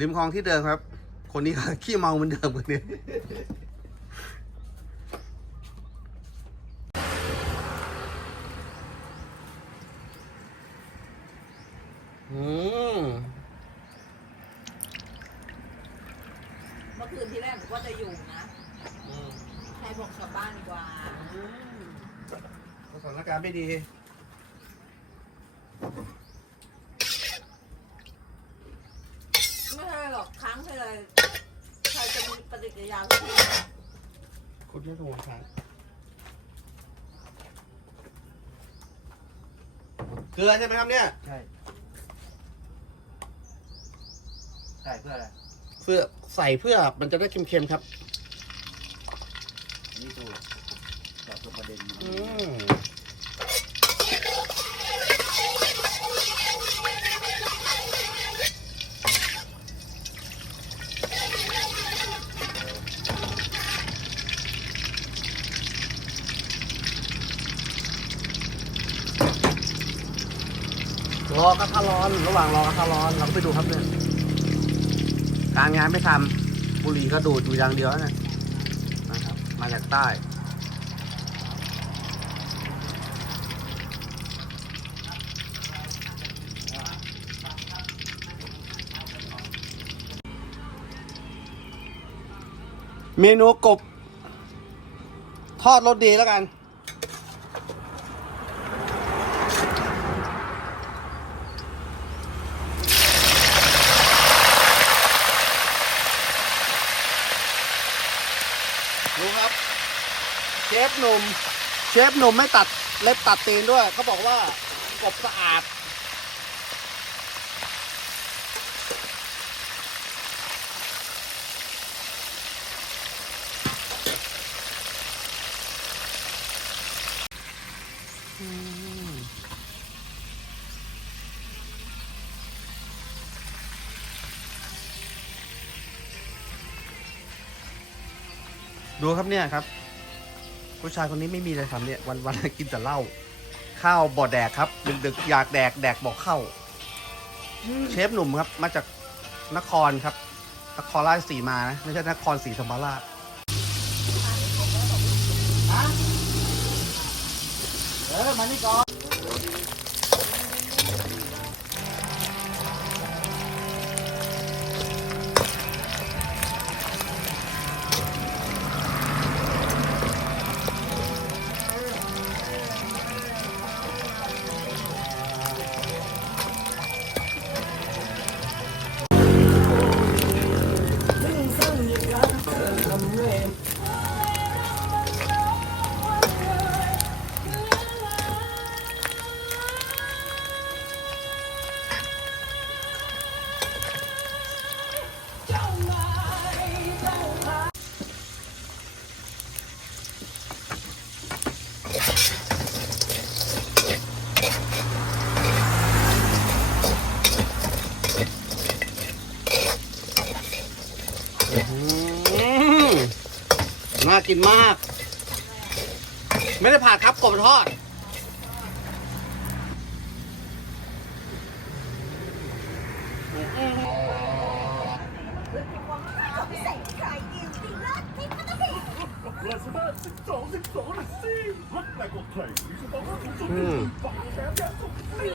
ริมคลองที่เดิมครับ คนนี้ก็ขี้เมาเหมือนเดิมคนนี้อืมเมื่อคืนที่แรกผมว่าจะอยู่นะใครบอกกลับบ้านดีกว่า สถานการณ์ไม่ดี ไม่ใช่ หรอกค้างไปเลยใครจะมีปฏิกิริยาทุกทีคุณไม่ถูกครับเกลือใช่ไหมครับเนี่ย ใช่ใช่เพื่ออะไร เพื่อใส่เพื่อมันจะได้เค็มๆครับอันนี้ถูกตอบตรงประเด็นอืม รอกระทะร้อน ระหว่างรอกระทะร้อนเราก็ไปดูครับเนี่ยการงานไม่ทำบุหรี่ก็ดูดอยู่อย่างเดียวนะนะครับ มาจากใต้เมนูกบ ทอดรสดีแล้วกัน ดูครับ เชฟหนุ่มเชฟหนุ่มไม่ตัดเล็บตัดตีนด้วย เขาบอกว่ากบสะอาด ดูครับเนี่ยครับ ผู้ชายคนนี้ไม่มีอะไรทำเนี่ยวันวันๆกินแต่เหล้าข้าวบ่อแดกครับดึกๆอยากแดกแดกบอกเข้า เชฟหนุ่มครับ มาจากนครครับ นครราชสีมานะไม่ใช่นครศรีธรรมราชเออมานี่ก่อน น่ากินมาก ไม่ได้ผ่าครับกบทอด ราชนาสิบสองสิบสองหนึ่งซี่รักแรงกว่าใครหรือจะบอกว่าถึงจุดที่ฝังแชมป์อย่างสุด